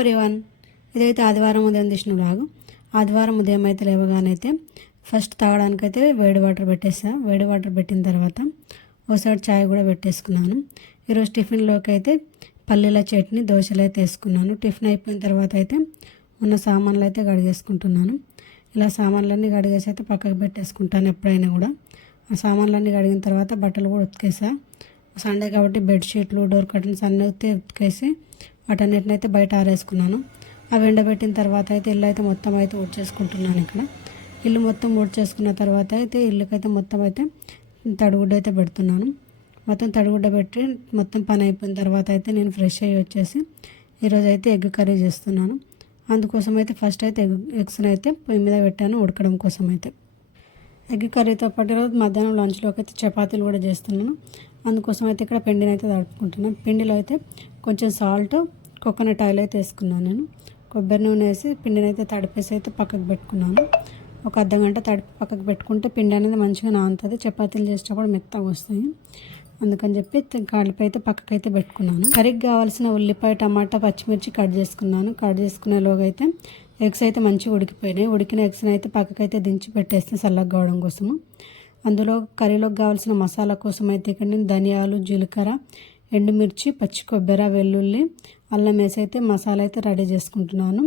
Everyone, ఇదైతే ఆదివారం ఉదయం తీసిన వ్లాగ్. ఆదివారం ఉదయం అయితే లేవగానైతే ఫస్ట్ తాగడానికైతే వేడి వాటర్ పెట్టేసా. వేడి వాటర్ పెట్టిన తర్వాత ఒకసారి చాయ్ కూడా పెట్టేసుకున్నాను. ఈరోజు టిఫిన్లోకి అయితే పల్లీల చట్నీ, దోశలు అయితే వేసుకున్నాను. టిఫిన్ అయిపోయిన తర్వాత అయితే ఉన్న సామాన్లు అయితే కడిగేసుకుంటున్నాను. ఇలా సామాన్లన్నీ కడిగేసి అయితే పక్కకు పెట్టేసుకుంటాను ఎప్పుడైనా కూడా. ఆ సామాన్లన్నీ కడిగిన తర్వాత బట్టలు కూడా ఉతికేసా. సండే కాబట్టి బెడ్షీట్లు, డోర్ కర్టన్స్ అన్నీ ఉతికేసి వాటన్నిటిని అయితే బయట ఆరేసుకున్నాను. అవి ఎండబెట్టిన తర్వాత అయితే ఇల్లు అయితే మొత్తం అయితే ఊడ్చేసుకుంటున్నాను. ఇక్కడ ఇల్లు మొత్తం ఊడ్చేసుకున్న తర్వాత అయితే ఇల్లుకైతే మొత్తం అయితే తడిగుడ్డ అయితే పెడుతున్నాను. మొత్తం తడిగుడ్డ పెట్టి మొత్తం పని అయిపోయిన తర్వాత అయితే నేను ఫ్రెష్ అయ్యి వచ్చేసి ఈరోజు అయితే ఎగ్ కర్రీ చేస్తున్నాను. అందుకోసం అయితే ఫస్ట్ అయితే ఎగ్స్ని అయితే పొయ్యి మీద పెట్టాను ఉడకడం కోసం అయితే. ఎగ్ కర్రీతో పాటు ఈరోజు మధ్యాహ్నం లంచ్లోకి అయితే చపాతీలు కూడా చేస్తున్నాను. అందుకోసం అయితే ఇక్కడ పిండిని అయితే తడుపుకుంటున్నాను. పిండిలో అయితే కొంచెం సాల్ట్, కోకోనట్ ఆయిల్ అయితే వేసుకున్నాను. నేను కొబ్బరి నూనె వేసి పిండిని అయితే తడిపేసి అయితే పక్కకు పెట్టుకున్నాను. ఒక అర్ధగంట తడిపి పక్కకు పెట్టుకుంటే పిండి అనేది మంచిగా నానుతుంది. చపాతీలు చేసేటప్పుడు మెత్తగా వస్తాయి. అందుకని చెప్పి కలిపి అయితే పక్కకు అయితే పెట్టుకున్నాను. కర్రీకి కావాల్సిన ఉల్లిపాయ, టమాటా, పచ్చిమిర్చి కట్ చేసుకున్నాను. కట్ చేసుకునేలోగా అయితే ఎగ్స్ అయితే మంచిగా ఉడికిపోయినాయి. ఉడికిన ఎగ్స్ని అయితే పక్కకైతే దించి పెట్టేస్తే చల్లగా కావడం కోసము. అందులో కర్రీలోకి కావాల్సిన మసాలా కోసం అయితే ఇక్కడ నేను ధనియాలు, జీలకర్ర, ఎండుమిర్చి, పచ్చి కొబ్బరి, వెల్లుల్లి, అల్లం వేసి అయితే మసాలా అయితే రెడీ చేసుకుంటున్నాను.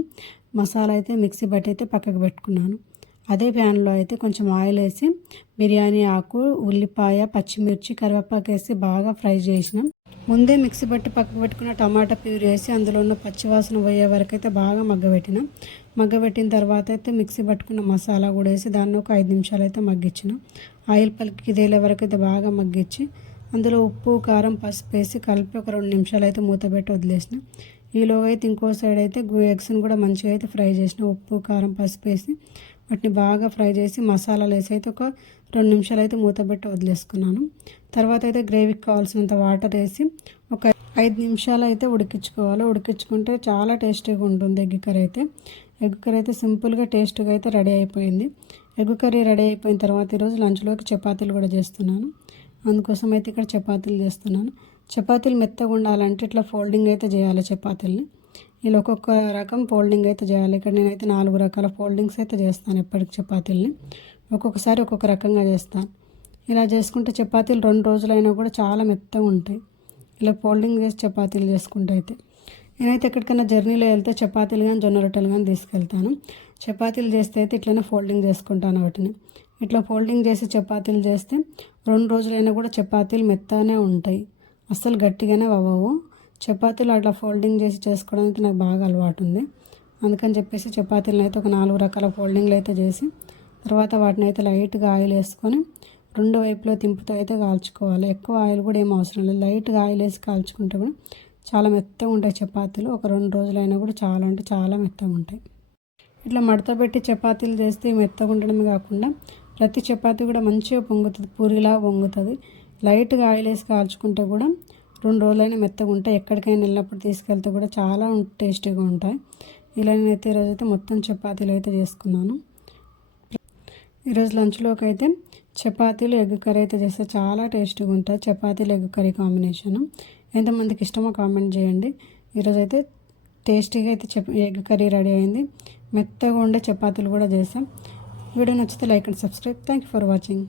మసాలా అయితే మిక్సీ బట్టి అయితే పక్కకు పెట్టుకున్నాను. అదే ప్యాన్లో అయితే కొంచెం ఆయిల్ వేసి బిర్యానీ ఆకు, ఉల్లిపాయ, పచ్చిమిర్చి, కరివేపాకు వేసి బాగా ఫ్రై చేసినాం. ముందే మిక్సీ బట్టి పక్కకు పెట్టుకున్న టమాటా ప్యూరీ వేసి అందులో ఉన్న పచ్చివాసన పోయే వరకు అయితే బాగా మగ్గబెట్టినాం. మగ్గబెట్టిన తర్వాత అయితే మిక్సీ పట్టుకున్న మసాలా కూడా వేసి దాన్ని ఒక 5 నిమిషాలు అయితే మగ్గించినాం. ఆయిల్ పలికి తేలే వరకు అయితే బాగా మగ్గించి అందులో ఉప్పు, కారం, పసుపు వేసి కలిపి ఒక 2 నిమిషాలు అయితే మూత పెట్టి వదిలేసిన. ఈలోగా అయితే ఇంకో సైడ్ అయితే ఎగ్స్ని కూడా మంచిగా అయితే ఫ్రై చేసిన. ఉప్పు, కారం, పసుపు వేసి వాటిని బాగా ఫ్రై చేసి మసాలాలు వేసి అయితే ఒక 2 నిమిషాలు అయితే మూత పెట్టి వదిలేసుకున్నాను. తర్వాత అయితే గ్రేవీకి కావాల్సినంత వాటర్ వేసి ఒక 5 నిమిషాలు అయితే ఉడికించుకోవాలి. ఉడికించుకుంటే చాలా టేస్టీగా ఉంటుంది ఎగ్ కర్రీ అయితే. ఎగ్ కర్రీ అయితే సింపుల్గా టేస్ట్గా అయితే రెడీ అయిపోయింది. ఎగ్ కర్రీ రెడీ అయిపోయిన తర్వాత ఈరోజు లంచ్లోకి చపాతీలు కూడా చేస్తున్నాను. అందుకోసం అయితే ఇక్కడ చపాతీలు చేస్తున్నాను. చపాతీలు మెత్తగా ఉండాలంటే ఇట్లా ఫోల్డింగ్ అయితే చేయాలి చపాతీల్ని. ఇలా ఒక్కొక్క రకం ఫోల్డింగ్ అయితే చేయాలి. ఇక్కడ నేనైతే 4 రకాల ఫోల్డింగ్స్ అయితే చేస్తాను ఎప్పటికి చపాతీల్ని. ఒక్కొక్కసారి ఒక్కొక్క రకంగా చేస్తాను. ఇలా చేసుకుంటే చపాతీలు 2 రోజులైనా కూడా చాలా మెత్తగా ఉంటాయి. ఇలా ఫోల్డింగ్ చేసి చపాతీలు చేసుకుంటే అయితే నేనైతే ఎక్కడికైనా జర్నీలో వెళ్తే చపాతీలు కానీ జొన్న రొట్టెలు కానీ తీసుకెళ్తాను. చపాతీలు చేస్తే అయితే ఇట్లనే ఫోల్డింగ్ చేసుకుంటాను వాటిని. ఇట్లా ఫోల్డింగ్ చేసి చపాతీలు చేస్తే 2 రోజులైనా కూడా చపాతీలు మెత్తగానే ఉంటాయి, అస్సలు గట్టిగానే అవ్వవు. చపాతీలు అట్లా ఫోల్డింగ్ చేసి చేసుకోవడానికి నాకు బాగా అలవాటు ఉంది. అందుకని చెప్పేసి చపాతీలను అయితే ఒక 4 రకాల ఫోల్డింగ్లు అయితే చేసి తర్వాత వాటిని అయితే లైట్గా ఆయిల్ వేసుకొని 2 వైపులో తింపుతో అయితే కాల్చుకోవాలి. ఎక్కువ ఆయిల్ కూడా ఏం అవసరం లేదు. లైట్గా ఆయిల్ వేసి కాల్చుకుంటే కూడా చాలా మెత్తగా ఉంటాయి చపాతీలు. ఒక 2 రోజులైనా కూడా చాలా అంటే చాలా మెత్తగా ఉంటాయి. ఇట్లా మడత పెట్టి చపాతీలు చేస్తే మెత్తగా ఉండడమే కాకుండా ప్రతి చపాతీ కూడా మంచిగా పొంగుతుంది, పూరిలా పొంగుతుంది. లైట్గా ఆయిల్ వేసి కాల్చుకుంటే కూడా 2 రోజులైనా మెత్తగా ఉంటాయి. ఎక్కడికైనా వెళ్ళినప్పుడు తీసుకెళ్తే కూడా చాలా టేస్టీగా ఉంటాయి. ఇలా నేనైతే ఈరోజైతే మొత్తం చపాతీలు అయితే చేసుకున్నాను. ఈరోజు లంచ్లోకి అయితే చపాతీలు, ఎగ్ కర్రీ అయితే చేస్తే చాలా టేస్టీగా ఉంటుంది. చపాతీలు, ఎగ్ కర్రీ కాంబినేషను ఎంతమందికి ఇష్టమో కామెంట్ చేయండి. ఈరోజు అయితే టేస్టీగా అయితే ఎగ్ కర్రీ రెడీ అయింది. మెత్తగా ఉండే చపాతీలు కూడా చేసాం. వీడియో నచ్చితే like and subscribe. Thank you for watching.